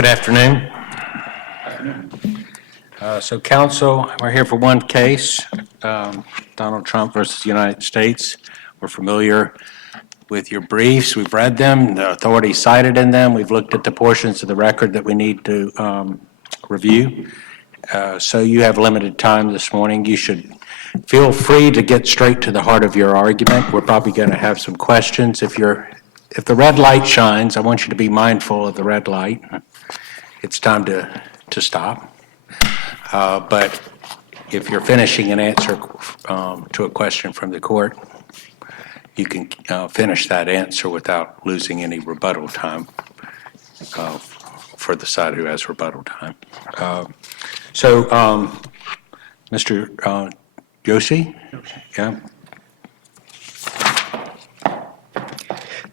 Good afternoon. So council, we're here for one case, Donald Trump versus the United States. We're familiar with your briefs. We've read them, the authorities cited in them. We've looked at the portions of the record that we need to review. So you have limited time this morning. You should feel free to get straight to the heart of your argument. We're probably going to have some questions. If the red light shines, I want you to be mindful of the red light. It's time to stop. But if you're finishing an answer to a question from the court, you can finish that answer without losing any rebuttal time for the side who has rebuttal time. So, Mr. Joshi? Yeah.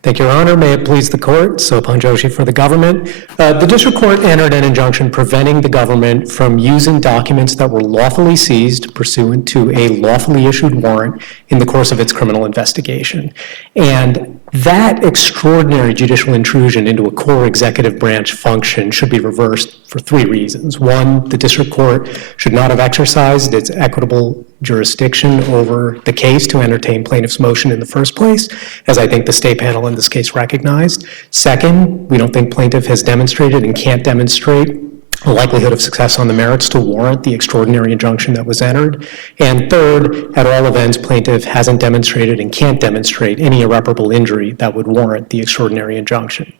Thank you, Your Honor. May it please the court. Sopan Joshi for the government. The district court entered an injunction preventing the government from using documents that were lawfully seized pursuant to a lawfully issued warrant in the course of its criminal investigation. And that extraordinary judicial intrusion into a core executive branch function should be reversed for three reasons. One, the district court should not have exercised its equitable jurisdiction over the case to entertain plaintiff's motion in the first place, as I think the state panel in this case recognized. Second, we don't think plaintiff has demonstrated and can't demonstrate a likelihood of success on the merits to warrant the extraordinary injunction that was entered. And third, at all events, plaintiff hasn't demonstrated and can't demonstrate any irreparable injury that would warrant the extraordinary injunction.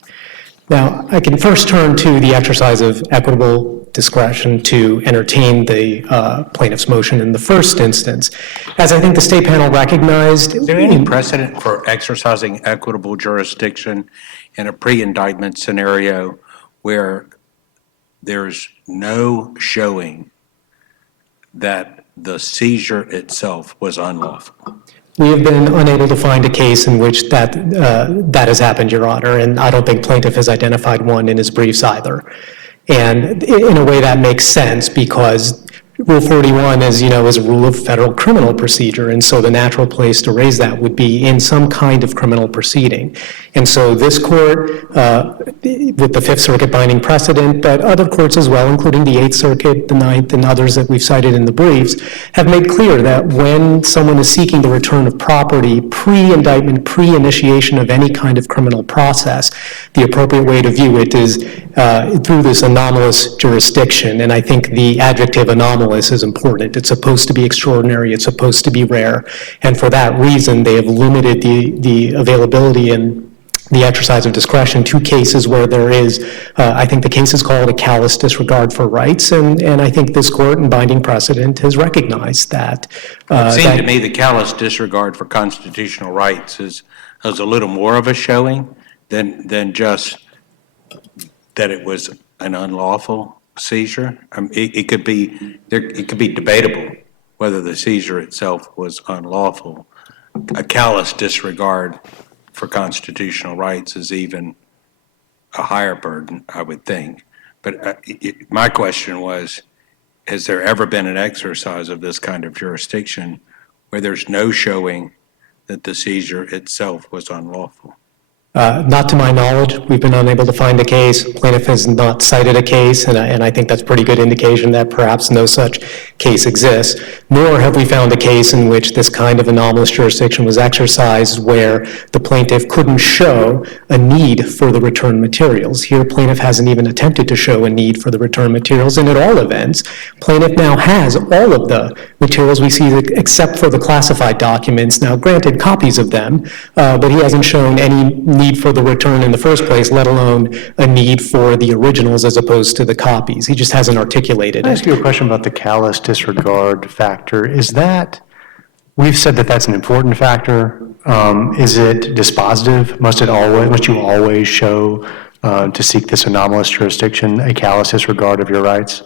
Now, I can first turn to the exercise of equitable discretion to entertain the plaintiff's motion in the first instance. As I think the state panel recognized— Is there any precedent for exercising equitable jurisdiction in a pre-indictment scenario where there's no showing that the seizure itself was unlawful? We have been unable to find a case in which that has happened, Your Honor, and I don't think plaintiff has identified one in his briefs either. And in a way that makes sense because Rule 41, as you know, is a rule of federal criminal procedure, and so the natural place to raise that would be in some kind of criminal proceeding. And so this court, with the Fifth Circuit binding precedent, but other courts as well, including the Eighth Circuit, the Ninth, and others that we've cited in the briefs, have made clear that when someone is seeking the return of property pre-indictment, pre-initiation of any kind of criminal process, the appropriate way to view it is through this anomalous jurisdiction, and I think the adjective anomalous is important. It's supposed to be extraordinary. It's supposed to be rare. And for that reason, they have limited the availability and the exercise of discretion to cases where there is, I think the case is called a callous disregard for rights, and I think this court in binding precedent has recognized that. It seemed to me the callous disregard for constitutional rights is a little more of a showing than just that it was an unlawful seizure. I mean, it could be debatable whether the seizure itself was unlawful. A callous disregard for constitutional rights is even a higher burden, I would think. But my question was, has there ever been an exercise of this kind of jurisdiction where there's no showing that the seizure itself was unlawful? Not to my knowledge. We've been unable to find a case. Plaintiff has not cited a case, and I think that's a pretty good indication that perhaps no such case exists. Nor have we found a case in which this kind of anomalous jurisdiction was exercised where the plaintiff couldn't show a need for the return materials. Here, plaintiff hasn't even attempted to show a need for the return materials, and at all events, plaintiff now has all of the materials we see except for the classified documents. Now, granted, copies of them, but he hasn't shown any need for the return in the first place, let alone a need for the originals as opposed to the copies. He just hasn't articulated it. Can I ask you a question about the callous disregard factor? Is that, we've said that that's an important factor. Is it dispositive? Must you always show to seek this anomalous jurisdiction a callous disregard of your rights?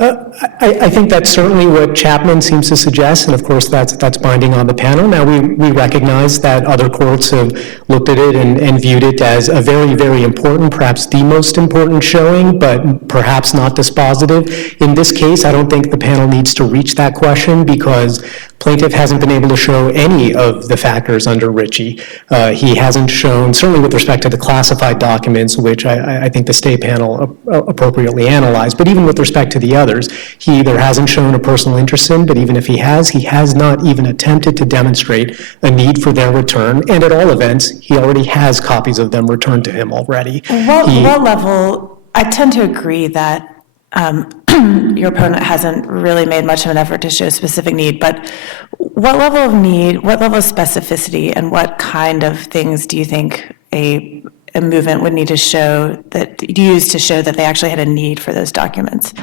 I think that's certainly what Chapman seems to suggest, and of course that's binding on the panel. Now we recognize that other courts have looked at it and viewed it as a very, very important, perhaps the most important showing, but perhaps not dispositive. In this case, I don't think the panel needs to reach that question because Plaintiff hasn't been able to show any of the factors under Ritchie. He hasn't shown, certainly with respect to the classified documents, which I think the state panel appropriately analyzed, but even with respect to the others, he either hasn't shown a personal interest in, but even if he has not even attempted to demonstrate a need for their return, and at all events, he already has copies of them returned to him already. What level, I tend to agree that your opponent hasn't really made much of an effort to show a specific need, but what level of need, what level of specificity, and what kind of things do you think a movement would need to show, that use to show that they actually had a need for those documents?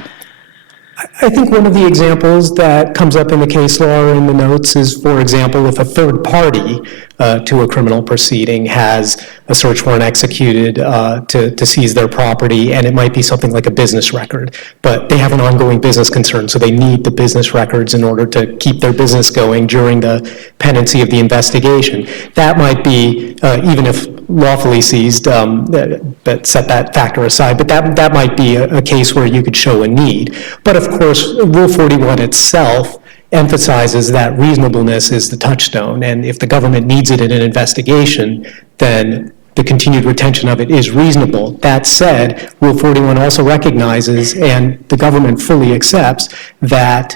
I think one of the examples that comes up in the case law or in the notes is, for example, if a third party to a criminal proceeding has a search warrant executed to seize their property, and it might be something like a business record, but they have an ongoing business concern, so they need the business records in order to keep their business going during the pendency of the investigation. That might be, even if lawfully seized, but set that factor aside, but that might be a case where you could show a need. But of course, Rule 41 itself emphasizes that reasonableness is the touchstone, and if the government needs it in an investigation, then the continued retention of it is reasonable. That said, Rule 41 also recognizes, and the government fully accepts, that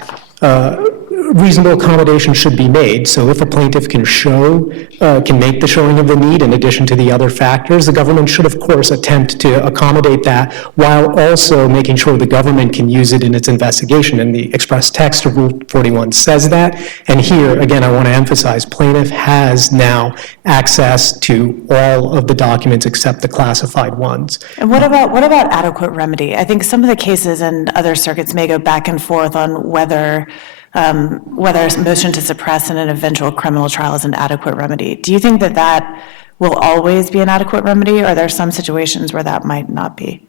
reasonable accommodation should be made. So if a plaintiff can make the showing of the need in addition to the other factors, the government should, of course, attempt to accommodate that while also making sure the government can use it in its investigation. And the express text of Rule 41 says that. And here, again, I want to emphasize, plaintiff has now access to all of the documents except the classified ones. And what about adequate remedy? I think some of the cases in other circuits may go back and forth on whether a motion to suppress in an eventual criminal trial is an adequate remedy. Do you think that will always be an adequate remedy, or are there some situations where that might not be?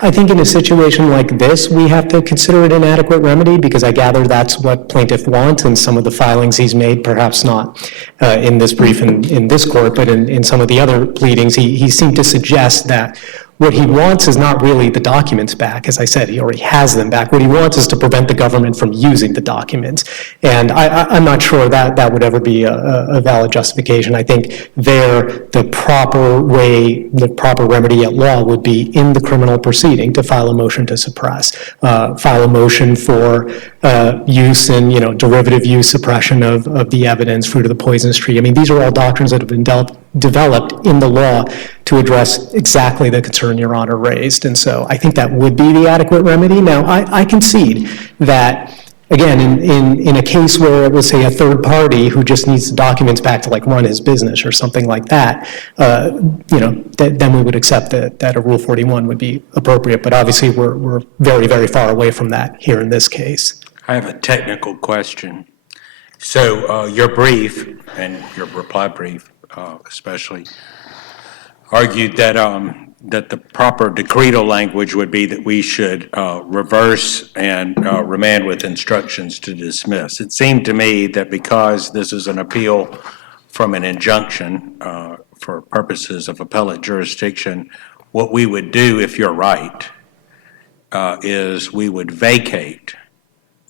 I think in a situation like this, we have to consider it an adequate remedy, because I gather that's what plaintiff wants, and some of the filings he's made, perhaps not in this brief in this court, but in some of the other pleadings, he seemed to suggest that what he wants is not really the documents back. As I said, he already has them back. What he wants is to prevent the government from using the documents. And I'm not sure that would ever be a valid justification. I think the proper remedy at law would be in the criminal proceeding to file a motion to suppress, file a motion for use and, derivative use, suppression of the evidence, fruit of the poisonous tree. I mean, these are all doctrines that have been developed in the law to address exactly the concern Your Honor raised. And so I think that would be the adequate remedy. Now, I concede that, again, in a case where it was, say, a third party who just needs the documents back to, run his business or something like that, then we would accept that a Rule 41 would be appropriate. But obviously, we're very, very far away from that here in this case. I have a technical question. So your brief, and your reply brief especially, argued that that the proper decretal language would be that we should reverse and remand with instructions to dismiss. It seemed to me that because this is an appeal from an injunction for purposes of appellate jurisdiction, what we would do, if you're right, is we would vacate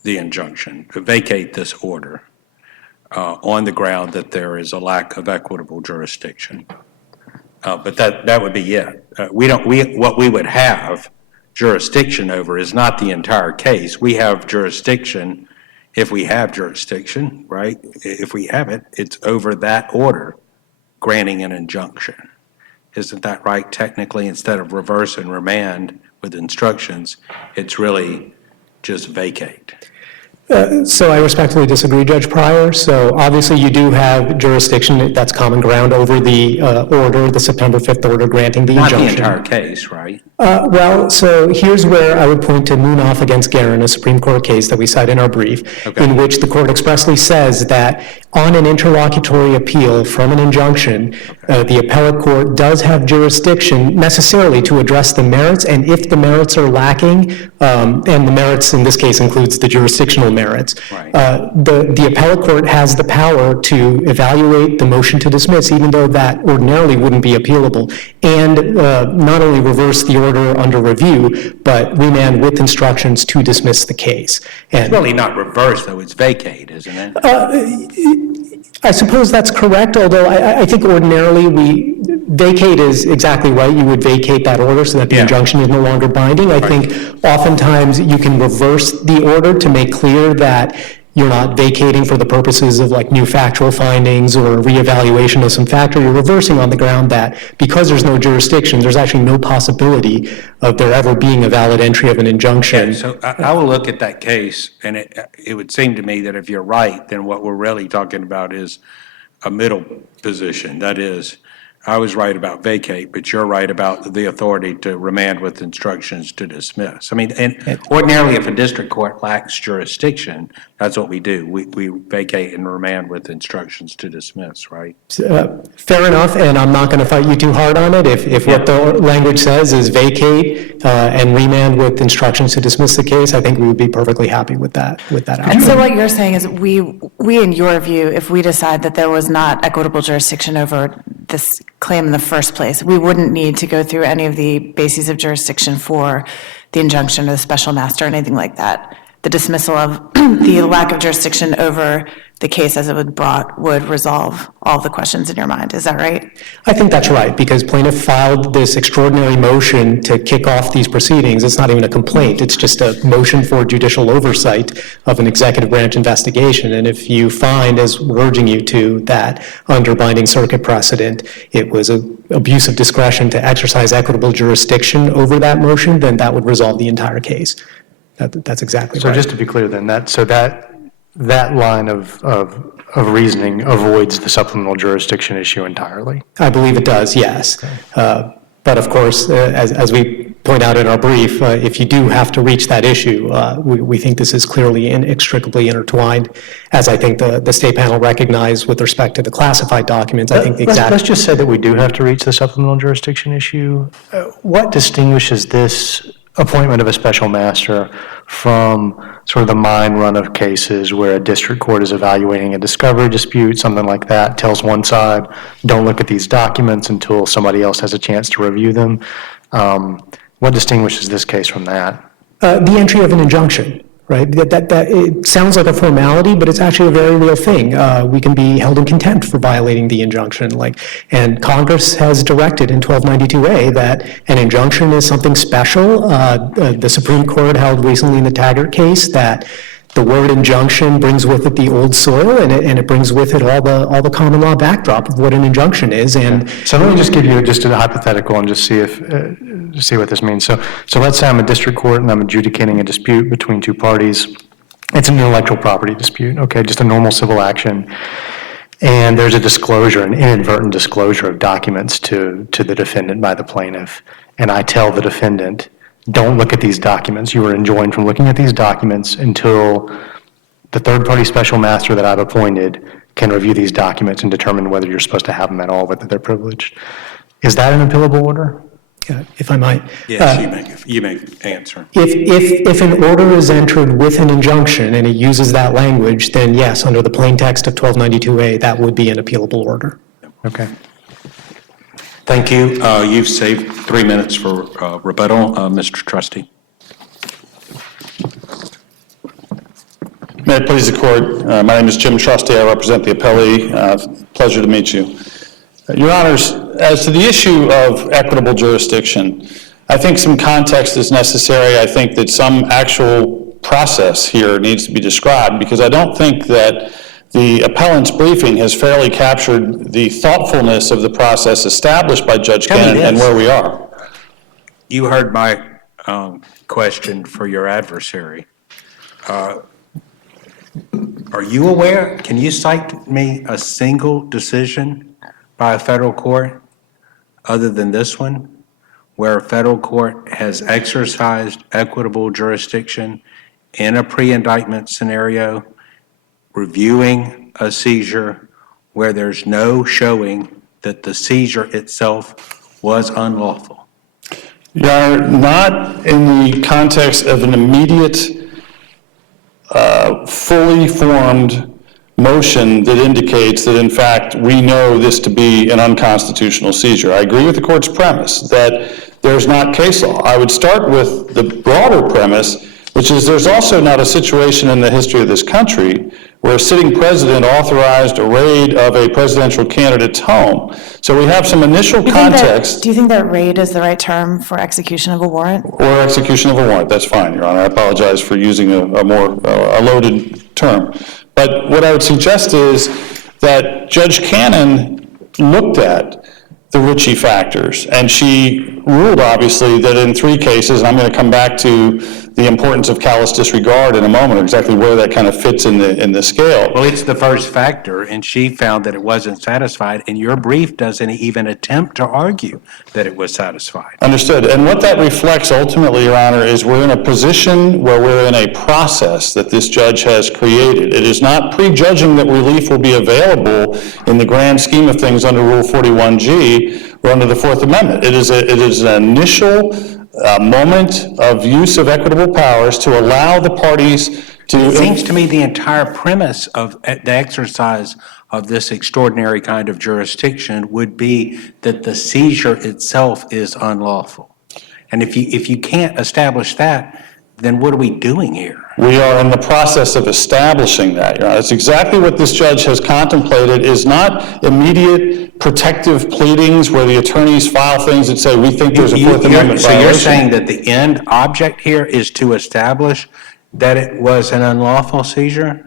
the injunction, vacate this order on the ground that there is a lack of equitable jurisdiction. But that would be it. What we would have jurisdiction over is not the entire case. We have jurisdiction if we have jurisdiction, right? If we have it, it's over that order granting an injunction. Isn't that right? Technically, instead of reverse and remand with instructions, it's really just vacate. So I respectfully disagree, Judge Pryor. So obviously you do have jurisdiction, that's common ground, over the order, the September 5th order granting the injunction. Not the entire case, right? Well, so here's where I would point to Munaf against Guerin, a Supreme Court case that we cite in our brief, in which the court expressly says that on an interlocutory appeal from an injunction, the appellate court does have jurisdiction necessarily to address the merits, and if the merits are lacking, and the merits in this case includes the jurisdictional merits, Right. The appellate court has the power to evaluate the motion to dismiss, even though that ordinarily wouldn't be appealable, and not only reverse the order order under review, but remand with instructions to dismiss the case. And It's really not reverse, though, it's vacate, isn't it? I suppose that's correct, although I think ordinarily vacate is exactly right. You would vacate that order so that the Yeah. injunction is no longer binding. I think oftentimes you can reverse the order to make clear that you're not vacating for the purposes of like new factual findings or reevaluation of some factor. You're reversing on the ground that because there's no jurisdiction, there's actually no possibility of there ever being a valid entry of an injunction. So I will look at that case, and it would seem to me that if you're right, then what we're really talking about is a middle position. That is, I was right about vacate, but you're right about the authority to remand with instructions to dismiss. I mean, and ordinarily, if a district court lacks jurisdiction, that's what we do. We vacate and remand with instructions to dismiss, right? Fair enough, and I'm not going to fight you too hard on it. If what the language says is vacate and remand with instructions to dismiss the case, I think we would be perfectly happy with that And outcome. so what you're saying is we, in your view, if we decide that there was not equitable jurisdiction over this claim in the first place, we wouldn't need to go through any of the bases of jurisdiction for the injunction or the special master or anything like that. The dismissal of the lack of jurisdiction over the case as it would resolve all the questions in your mind. Is that right? I think that's right, because plaintiff filed this extraordinary motion to kick off these proceedings. It's not even a complaint, it's just a motion for judicial oversight of an executive branch investigation. And if you find, as we're urging you to, that under binding circuit precedent, it was an abuse of discretion to exercise equitable jurisdiction over that motion, then that would resolve the entire case. That's exactly So right. just to be clear then, that line of reasoning avoids the supplemental jurisdiction issue entirely. I believe it does, yes. But of course, as we point out in our brief, if you do have to reach that issue, we think this is clearly inextricably intertwined, as I think the state panel recognized with respect to the classified documents. I think the exact. Let's just say that we do have to reach the supplemental jurisdiction issue. What distinguishes this appointment of a special master from sort of the mine run of cases where a district court is evaluating a discovery dispute, something like that, tells one side, don't look at these documents until somebody else has a chance to review them? What distinguishes this case from that? The entry of an injunction, right? That it sounds like a formality, but it's actually a very real thing. We can be held in contempt for violating the injunction, and Congress has directed in 1292A that an injunction is something special. The Supreme Court held recently in the Taggart case that the word injunction brings with it the old soil, and it brings with it all the common law backdrop of what an injunction is. And So let me just give you just a hypothetical and just see what this means. So let's say I'm a district court and I'm adjudicating a dispute between two parties. It's an intellectual property dispute, okay, just a normal civil action. And there's a disclosure, an inadvertent disclosure of documents to the defendant by the plaintiff. And I tell the defendant, don't look at these documents. You are enjoined from looking at these documents until the third-party special master that I've appointed can review these documents and determine whether you're supposed to have them at all, whether they're privileged. Is that an appealable order? if I might. Yes, you may answer. If an order is entered with an injunction and it uses that language, then yes, under the plain text of 1292A, that would be an appealable order. Okay. Thank you. You've saved 3 minutes for rebuttal. Mr. Trustee. May it please the court. My name is Jim Trustee. I represent the appellee. Pleasure to meet you. Your Honors, as to the issue of equitable jurisdiction, I think some context is necessary. I think that some actual process here needs to be described because I don't think that the appellant's briefing has fairly captured the thoughtfulness of the process established by Judge Cannon and where we are. You heard my question for your adversary. Are you aware, can you cite me a single decision by a federal court other than this one where a federal court has exercised equitable jurisdiction in a pre-indictment scenario, reviewing a seizure where there's no showing that the seizure itself was unlawful? Your Honor, not in the context of an immediate, fully formed motion that indicates that, in fact, we know this to be an unconstitutional seizure. I agree with the court's premise that there's not case law. I would start with the broader premise, which is there's also not a situation in the history of this country where a sitting president authorized a raid of a presidential candidate's home. So we have some initial context. Do you think that raid is the right term for execution of a warrant? Or execution of a warrant, that's fine, Your Honor. I apologize for using a more loaded term. But what I would suggest is that Judge Cannon looked at the Ritchie factors, and she ruled, obviously, that in 3 cases, and I'm going to come back to the importance of callous disregard in a moment, exactly where that kind of fits in the scale. Well, it's the first factor, and she found that it wasn't satisfied, and your brief doesn't even attempt to argue that it was satisfied. Understood. And what that reflects ultimately, Your Honor, is we're in a position where we're in a process that this judge has created. It is not prejudging that relief will be available in the grand scheme of things under Rule 41G or under the Fourth Amendment. It is an initial moment of use of equitable powers to allow the parties to... It seems to me the entire premise of the exercise of this extraordinary kind of jurisdiction would be that the seizure itself is unlawful. And if you can't establish that, then what are we doing here? We are in the process of establishing that, Your Honor. That's exactly what this judge has contemplated, is not immediate protective pleadings where the attorneys file things that say, we think there's a Fourth Amendment violation. So you're saying that the end object here is to establish that it was an unlawful seizure?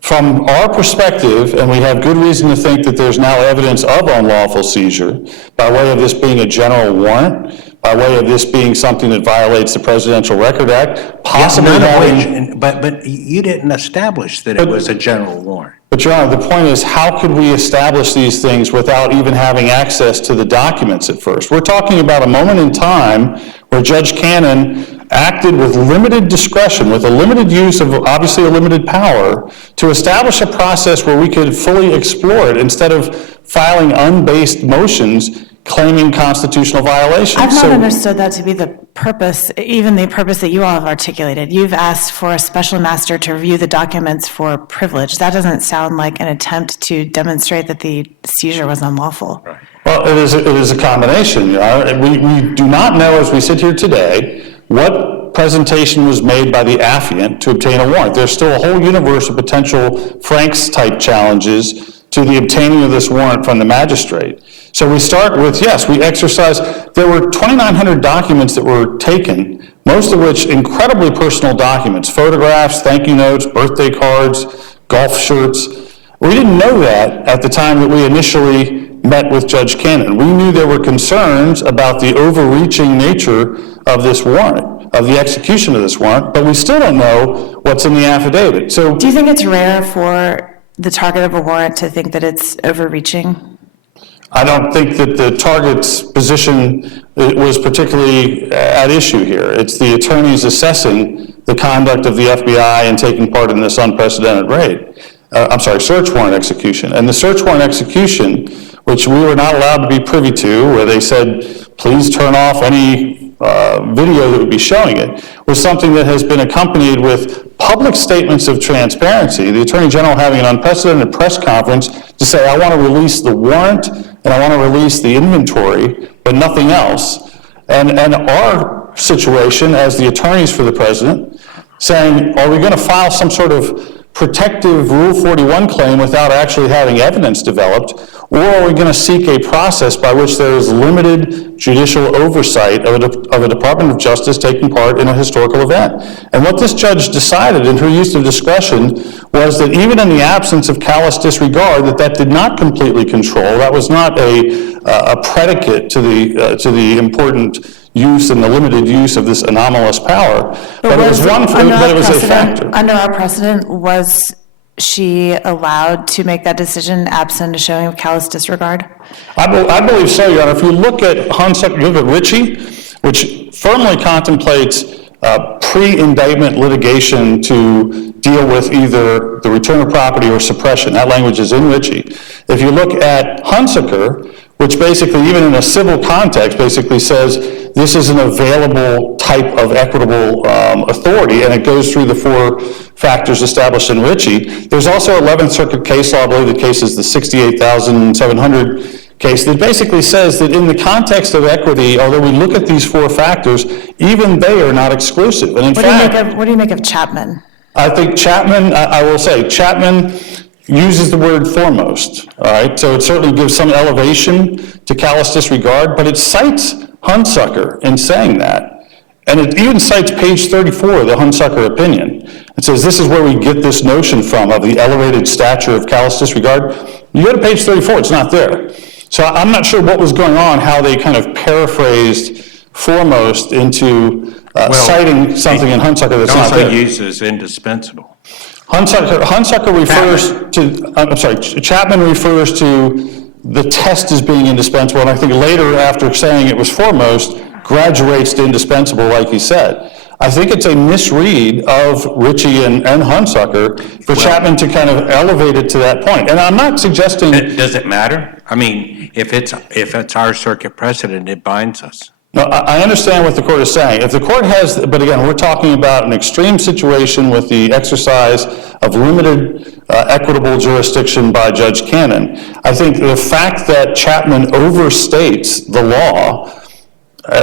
From our perspective, and we have good reason to think that there's now evidence of unlawful seizure, by way of this being a general warrant, by way of this being something that violates the Presidential Record Act, possibly having... But you didn't establish that it was a general warrant. But, Your Honor, the point is, how could we establish these things without even having access to the documents at first? We're talking about a moment in time where Judge Cannon acted with limited discretion, with a limited use of, obviously, a limited power, to establish a process where we could fully explore it instead of filing unbased motions claiming constitutional violations. I've not understood that to be the purpose, even the purpose that you all have articulated. You've asked for a special master to review the documents for privilege. That doesn't sound like an attempt to demonstrate that the seizure was unlawful. Right. Well, it is a combination. We do not know, as we sit here today, what presentation was made by the affiant to obtain a warrant. There's still a whole universe of potential Franks-type challenges to the obtaining of this warrant from the magistrate. So we start with, yes, we exercise. There were 2,900 documents that were taken, most of which incredibly personal documents, photographs, thank you notes, birthday cards, golf shirts. We didn't know that at the time that we initially met with Judge Cannon. We knew there were concerns about the overreaching nature of this warrant, of the execution of this warrant, but we still don't know what's in the affidavit. So, do you think it's rare for the target of a warrant to think that it's overreaching? I don't think that the target's position was particularly at issue here. It's the attorneys assessing the conduct of the FBI and taking part in this unprecedented raid. Search warrant execution. And the search warrant execution, which we were not allowed to be privy to, where they said, please turn off any video that would be showing it, was something that has been accompanied with public statements of transparency. The Attorney General having an unprecedented press conference to say, I want to release the warrant and I want to release the inventory, but nothing else. And our situation as the attorneys for the president saying, are we going to file some sort of protective Rule 41 claim without actually having evidence developed, or are we going to seek a process by which there is limited judicial oversight of a Department of Justice taking part in a historical event? And what this judge decided in her use of discretion was that even in the absence of callous disregard, that did not completely control. That was not a predicate to the important use and the limited use of this anomalous power, but it was a factor. Under our precedent, was she allowed to make that decision absent a showing of callous disregard? I believe so, Your Honor. If you look at Ritchie, which firmly contemplates pre-indictment litigation to deal with either the return of property or suppression, that language is in Ritchie. If you look at Hunsaker, which basically, even in a civil context, basically says this is an available type of equitable authority, and it goes through the 4 factors established in Ritchie. There's also 11th Circuit case law. I believe the case is the 68,700 case that basically says that in the context of equity, although we look at these four factors, even they are not exclusive. And in fact, What do you make of Chapman? I think Chapman, I will say, Chapman uses the word foremost, all right? So it certainly gives some elevation to callous disregard, but it cites Hunsucker in saying that. And it even cites page 34 of the Hunsucker opinion. It says this is where we get this notion from of the elevated stature of callous disregard. You go to page 34, it's not there. So I'm not sure what was going on, how they kind of paraphrased foremost into citing something in Hunsucker that's not there. Also uses indispensable. Hunsucker refers to, I'm sorry, Chapman refers to the test as being indispensable, and I think later, after saying it was foremost, graduates to indispensable, like he said. I think it's a misread of Ritchie and Hunsucker for Chapman to kind of elevate it to that point. And I'm not suggesting... Does it matter? I mean, if it's our circuit precedent, it binds us. No, I understand what the court is saying. If the court has, but again, we're talking about an extreme situation with the exercise of limited equitable jurisdiction by Judge Cannon. I think the fact that Chapman overstates the law,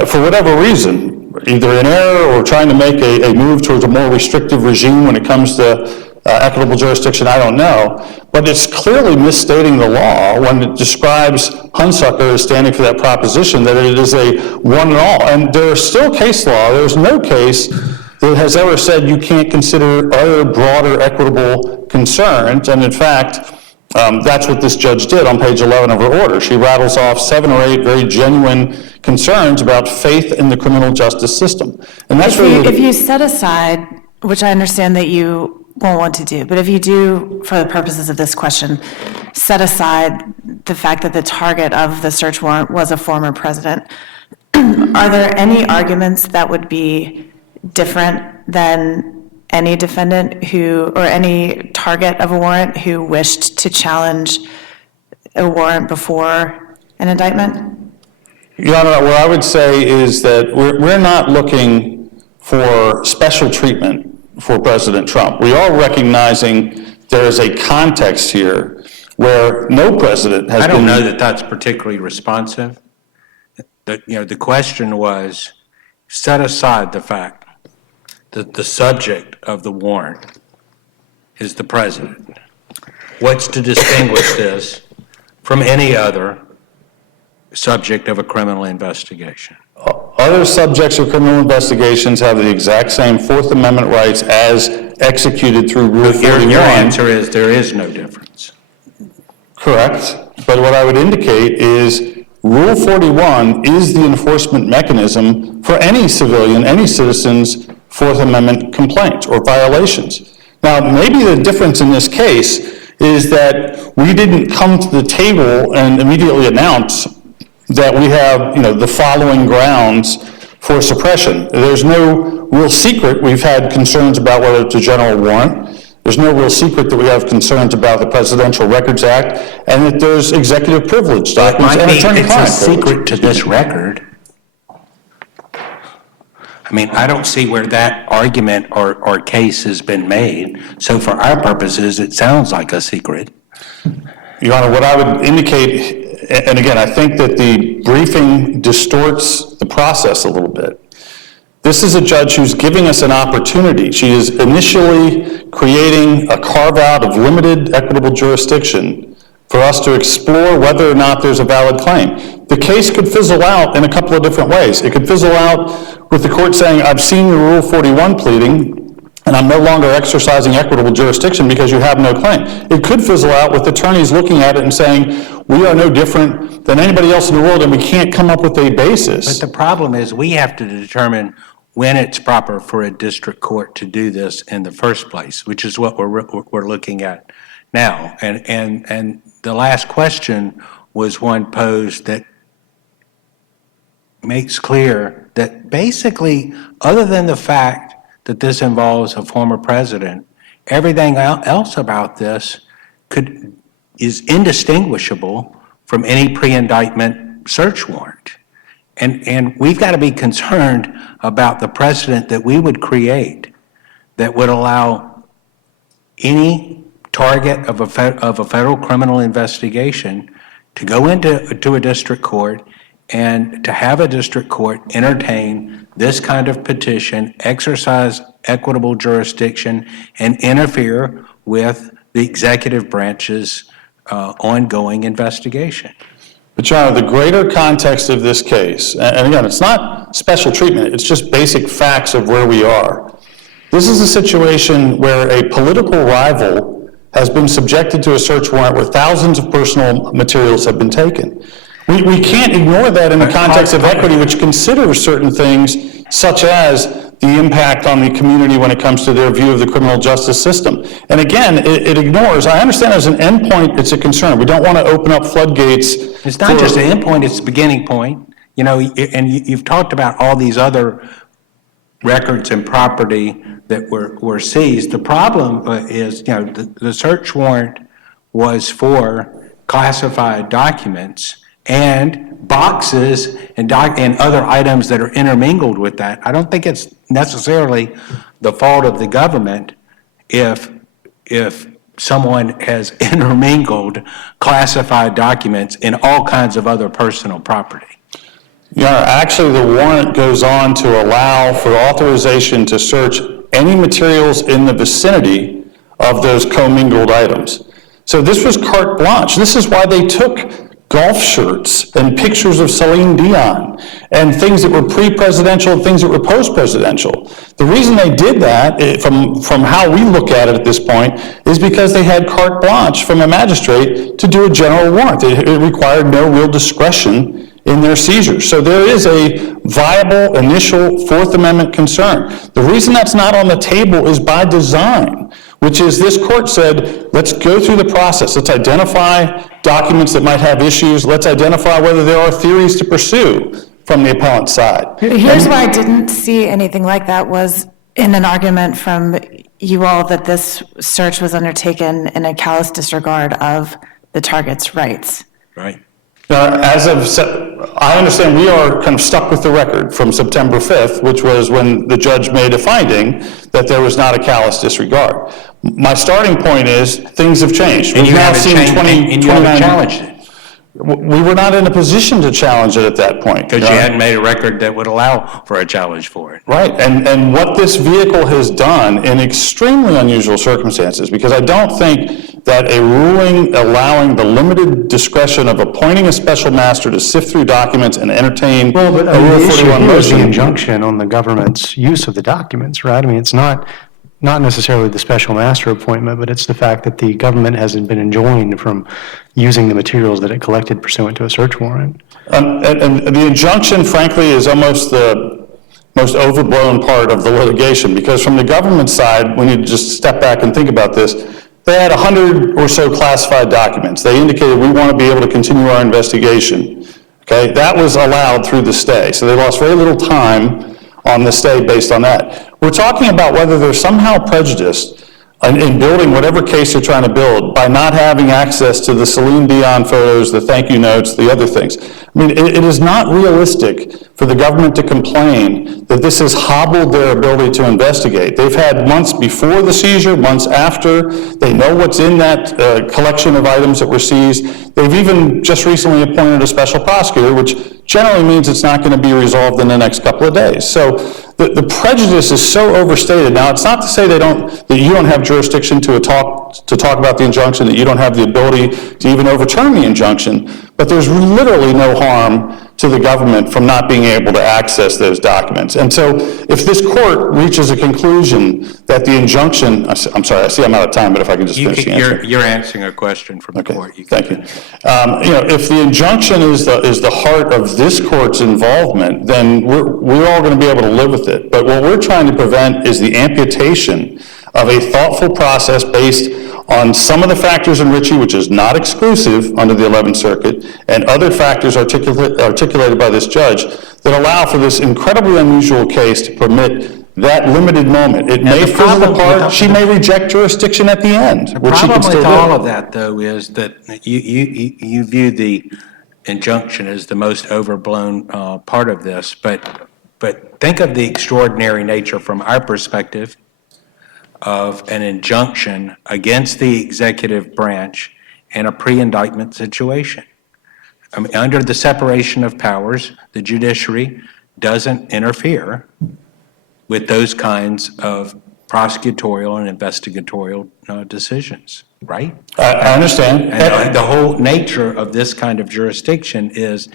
for whatever reason, either in error or trying to make a move towards a more restrictive regime when it comes to equitable jurisdiction, I don't know. But it's clearly misstating the law when it describes Hunsucker as standing for that proposition, that it is a one and all. And there's still case law. There's no case that has ever said you can't consider other broader equitable concerns. And in fact, that's what this judge did on page 11 of her order. She rattles off 7 or 8 very genuine concerns about faith in the criminal justice system. And that's really... If you set aside, which I understand that you won't want to do, but if you do, for the purposes of this question, set aside the fact that the target of the search warrant was a former president, are there any arguments that would be different than any defendant who, or any target of a warrant who wished to challenge a warrant before an indictment? Your Honor, what I would say is that we're not looking for special treatment for President Trump. We are recognizing there is a context here where no president has been... I don't know that that's particularly responsive. The question was, set aside the fact that the subject of the warrant is the president. What's to distinguish this from any other subject of a criminal investigation? Other subjects of criminal investigations have the exact same Fourth Amendment rights as executed through Rule 41. Your answer is there is no difference. Correct. But what I would indicate is Rule 41 is the enforcement mechanism for any civilian, any citizen's Fourth Amendment complaints or violations. Now, maybe the difference in this case is that we didn't come to the table and immediately announce that we have, the following grounds for suppression. There's no real secret. We've had concerns about whether it's a general warrant. There's no real secret that we have concerns about the Presidential Records Act and that there's executive privilege documents and attorney-client It's a secret to this record. I mean, I don't see where that argument or case has been made. So for our purposes, it sounds like a secret. Your Honor, what I would indicate, and again, I think that the briefing distorts the process a little bit. This is a judge who's giving us an opportunity. She is initially creating a carve-out of limited equitable jurisdiction for us to explore whether or not there's a valid claim. The case could fizzle out in a couple of different ways. It could fizzle out with the court saying, I've seen your Rule 41 pleading, and I'm no longer exercising equitable jurisdiction because you have no claim. It could fizzle out with attorneys looking at it and saying, we are no different than anybody else in the world and we can't come up with a basis. But the problem is we have to determine when it's proper for a district court to do this in the first place, which is what we're looking at now. And the last question was one posed that makes clear that basically, other than the fact that this involves a former president, everything else about this is indistinguishable from any pre-indictment search warrant. And we've got to be concerned about the precedent that we would create that would allow any target of a federal criminal investigation to go to a district court and to have a district court entertain this kind of petition, exercise equitable jurisdiction, and interfere with the executive branch's ongoing investigation. But Your Honor, the greater context of this case, and again, it's not special treatment, it's just basic facts of where we are. This is a situation where a political rival has been subjected to a search warrant where thousands of personal materials have been taken. We can't ignore that in the context of equity, which considers certain things such as the impact on the community when it comes to their view of the criminal justice system. And again, it ignores, I understand as an endpoint, it's a concern. We don't want to open up floodgates. It's not just the end point, it's the beginning point. You know, and you've talked about all these other records and property that were seized. The problem is, you know, the search warrant was for classified documents and boxes and other items that are intermingled with that. I don't think it's necessarily the fault of the government if someone has intermingled classified documents in all kinds of other personal property. Yeah, actually, the warrant goes on to allow for authorization to search any materials in the vicinity of those commingled items. So this was carte blanche. This is why they took golf shirts and pictures of Celine Dion and things that were pre-presidential and things that were post-presidential. The reason they did that, from how we look at it at this point, is because they had carte blanche from a magistrate to do a general warrant. It required no real discretion in their seizures. So there is a viable initial Fourth Amendment concern. The reason that's not on the table is by design, which is this court said, let's go through the process. Let's identify documents that might have issues. Let's identify whether there are theories to pursue from the appellant's side. Here's why I didn't see anything like that was in an argument from you all that this search was undertaken in a callous disregard of the target's rights. Right. Now, I understand we are kind of stuck with the record from September 5th, which was when the judge made a finding that there was not a callous disregard. My starting point is things have changed. And you We've now haven't seen changed, 20 and you haven't 29 challenged it. We were not in a position to challenge it at that point. Because you hadn't made a record that would allow for a challenge for it. Right, and what this vehicle has done in extremely unusual circumstances, because I don't think that a ruling allowing the limited discretion of appointing a special master to sift through documents and entertain Well, but a Rule the issue 41 here is the motion. injunction on the government's use of the documents, right? I mean, it's not necessarily the special master appointment, but it's the fact that the government hasn't been enjoined from using the materials that it collected pursuant to a search warrant. And the injunction, frankly, is almost the most overblown part of the litigation, because from the government side, when you just step back and think about this, they had 100 or so classified documents. They indicated we want to be able to continue our investigation. Okay, that was allowed through the stay, so they lost very little time on the stay based on that. We're talking about whether they're somehow prejudiced in building whatever case they're trying to build by not having access to the Celine Dion photos, the thank you notes, the other things. I mean, it is not realistic for the government to complain that this has hobbled their ability to investigate. They've had months before the seizure, months after. They know what's in that collection of items that were seized. They've even just recently appointed a special prosecutor, which generally means it's not going to be resolved in the next couple of days. So the prejudice is so overstated. Now, it's not to say that you don't have jurisdiction to talk about the injunction, that you don't have the ability to even overturn the injunction, but there's literally no harm to the government from not being able to access those documents. And so if this court reaches a conclusion that the injunction, I'm sorry, I see I'm out of time, but if I can just finish the answer. You're answering a question from the Okay, court. thank you. If the injunction is the heart of this court's involvement, then we're all going to be able to live with it. But what we're trying to prevent is the amputation of a thoughtful process based on some of the factors in Ritchie, which is not exclusive under the 11th Circuit, and other factors articulated by this judge that allow for this incredibly unusual case to permit that limited moment. It may fizzle apart. She may reject jurisdiction at the end, which she The can problem still with all do. of that, though, is that you view the injunction as the most overblown part of this, but think of the extraordinary nature from our perspective of an injunction against the executive branch in a pre-indictment situation. I mean, under the separation of powers, the judiciary doesn't interfere with those kinds of prosecutorial and investigatorial decisions, right? I understand. And the whole nature of this kind of jurisdiction is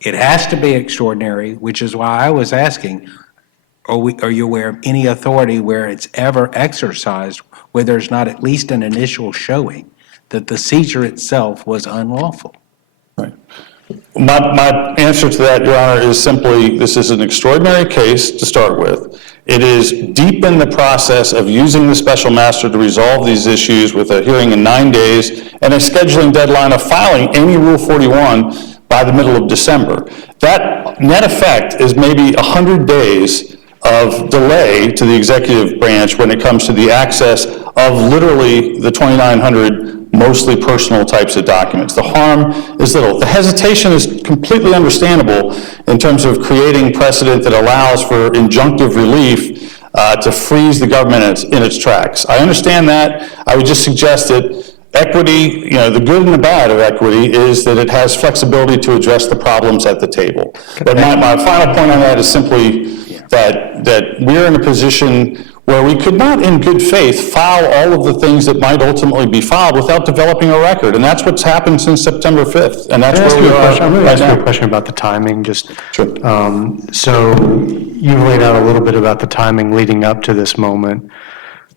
it has to be extraordinary, which is why I was asking, are you aware of any authority where it's ever exercised where there's not at least an initial showing that the seizure itself was unlawful? Right. My answer to that, Your Honor, is simply, this is an extraordinary case to start with. It is deep in the process of using the special master to resolve these issues with a hearing in 9 days and a scheduling deadline of filing any Rule 41 by the middle of December. That net effect is maybe 100 days of delay to the executive branch when it comes to the access of literally the 2,900 mostly personal types of documents. The harm is little. The hesitation is completely understandable in terms of creating precedent that allows for injunctive relief to freeze the government in its tracks. I understand that. I would just suggest that equity, the good and the bad of equity is that it has flexibility to address the problems at the table. But my final point on that is simply that we're in a position where we could not in good faith file all of the things that might ultimately be filed without developing a record. And that's what's happened since September 5th. And that's where we are I'm going to right ask you a now. question about the timing, just. Sure. So you laid out a little bit about the timing leading up to this moment.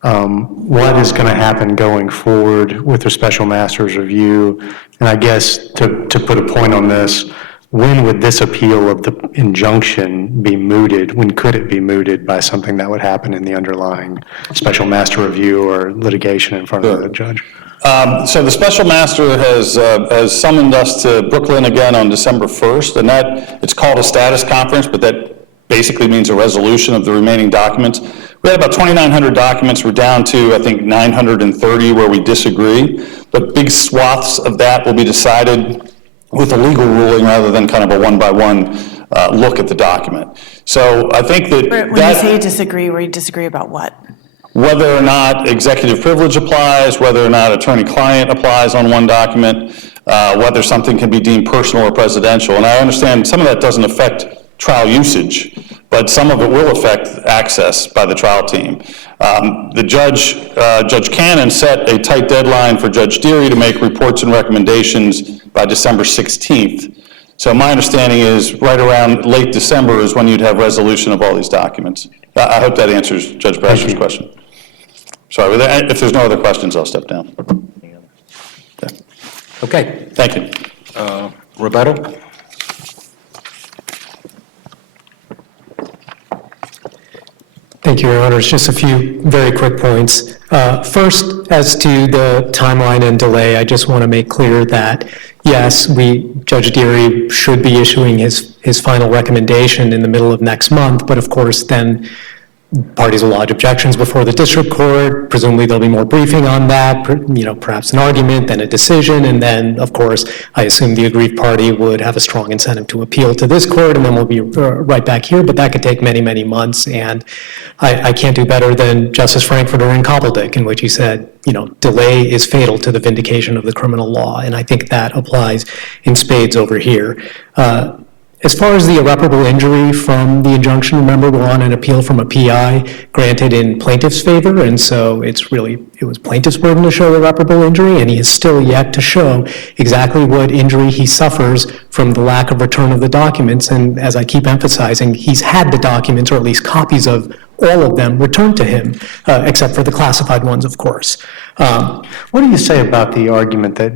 What is going to happen going forward with the special master's review? And I guess to put a point on this, when would this appeal of the injunction be mooted? When could it be mooted by something that would happen in the underlying special master review or litigation in front of the judge? So the special master has summoned us to Brooklyn again on December 1st, and it's called a status conference, but that basically means a resolution of the remaining documents. We had about 2,900 documents. We're down to, I think, 930 where we disagree, but big swaths of that will be decided with a legal ruling rather than kind of a one-by-one look at the document. So I think that When you say you disagree about what? whether or not executive privilege applies, whether or not attorney-client applies on one document, whether something can be deemed personal or presidential. And I understand some of that doesn't affect trial usage, but some of it will affect access by the trial team. The Judge Cannon set a tight deadline for Judge Deary to make reports and recommendations by December 16th. So my understanding is right around late December is when you'd have resolution of all these documents. I hope that answers Judge Brasher's question. Sorry, if there's no other questions, I'll step down. Okay, Thank you. rebuttal? Thank you, Your Honors. Just a few very quick points. First, as to the timeline and delay, I just want to make clear that, yes, Judge Deary should be issuing his final recommendation in the middle of next month, but of course, then parties will lodge objections before the district court. Presumably, there'll be more briefing on that, perhaps an argument, then a decision, and then, of course, I assume the aggrieved party would have a strong incentive to appeal to this court, and then we'll be right back here, but that could take many, many months, and I can't do better than Justice Frankfurter in Koppeldick, in which he said, delay is fatal to the vindication of the criminal law, and I think that applies in spades over here. As far as the irreparable injury from the injunction, remember, we're on an appeal from a PI granted in plaintiff's favor, and so it was plaintiff's burden to show irreparable injury, and he is still yet to show exactly what injury he suffers from the lack of return of the documents, and as I keep emphasizing, he's had the documents, or at least copies of all of them, returned to him, except for the classified ones, of course. What do you say about the argument that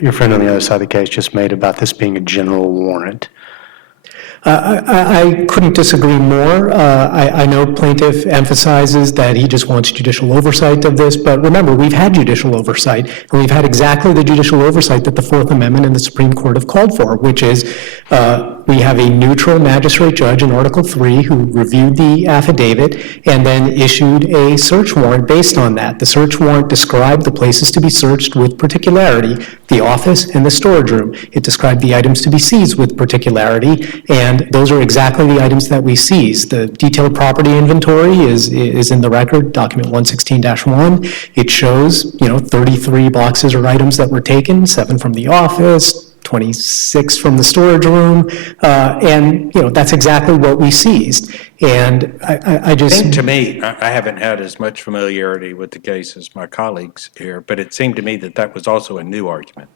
your friend on the other side of the case just made about this being a general warrant? I couldn't disagree more. I know plaintiff emphasizes that he just wants judicial oversight of this, but remember, we've had judicial oversight, and we've had exactly the judicial oversight that the Fourth Amendment and the Supreme Court have called for, which is we have a neutral magistrate judge in Article 3 who reviewed the affidavit and then issued a search warrant based on that. The search warrant described the places to be searched with particularity, the office and the storage room. It described the items to be seized with particularity, and those are exactly the items that we seized. The detailed property inventory is in the record, document 116-1. It shows, 33 boxes or items that were taken, 7 from the office, 26 from the storage room, and, that's exactly what we seized. And I It just... seemed to me, I haven't had as much familiarity with the case as my colleagues here, but it seemed to me that that was also a new argument.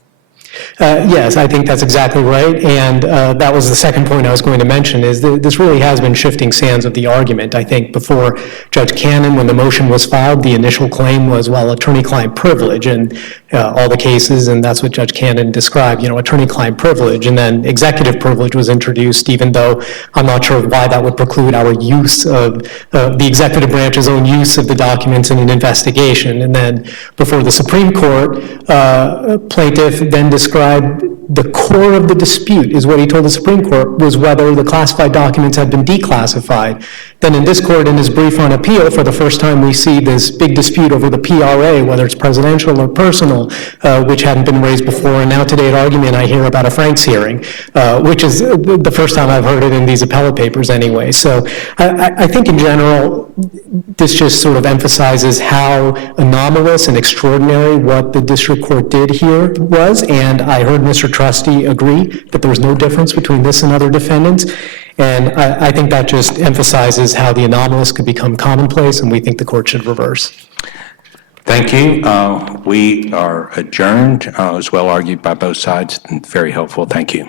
Yes, I think that's exactly right, and that was the second point I was going to mention, is that this really has been shifting sands of the argument. I think before Judge Cannon, when the motion was filed, the initial claim was, well, attorney-client privilege in all the cases, and that's what Judge Cannon described, attorney-client privilege, and then executive privilege was introduced, even though I'm not sure why that would preclude our use of the executive branch's own use of the documents in an investigation. And then before the Supreme Court, plaintiff then described the core of the dispute is what he told the Supreme Court was whether the classified documents had been declassified. Then in this court, in his brief on appeal, for the first time we see this big dispute over the PRA, whether it's presidential or personal, which hadn't been raised before. And now today at argument, I hear about a Franks hearing, which is the first time I've heard it in these appellate papers anyway. So I think in general, this just sort of emphasizes how anomalous and extraordinary what the district court did here was. And I heard Mr. Trustee agree that there was no difference between this and other defendants. And I think that just emphasizes how the anomalous could become commonplace, and we think the court should reverse. Thank you. We are adjourned. It was well argued by both sides and very helpful. Thank you.